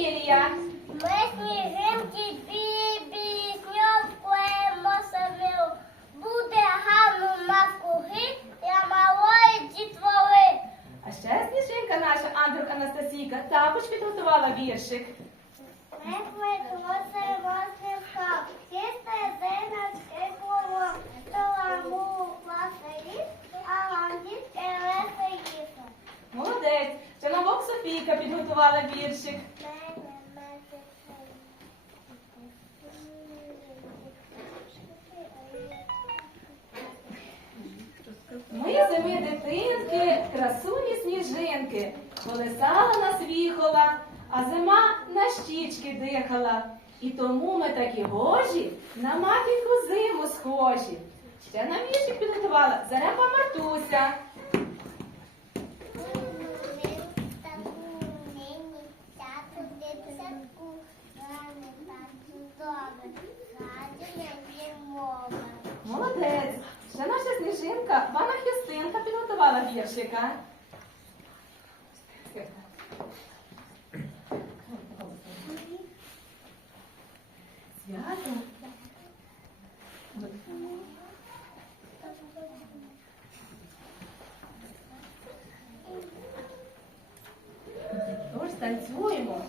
Емілія. Ми сніжинки пісню вклеїмо самі. Буде гарно навкруги для малої дітвори. А ще сніжинка наша Андрук Анастасійка також підготувала віршик. Ми снігка, Софійка підготувала віршик. Ми зими дитинки, красуні сніжинки, колесала нас віхола, а зима на щічки дихала. І тому ми такі гожі на матінку зиму схожі. Ще нам віршик підготувала Зарема Мартуся. Молодець. Ще наша сніжинка, Вана Христинка підготувала віршика. Свято. Тож танцюємо.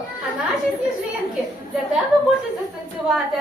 А наші сніжинки для тебе хочуть застанцювати.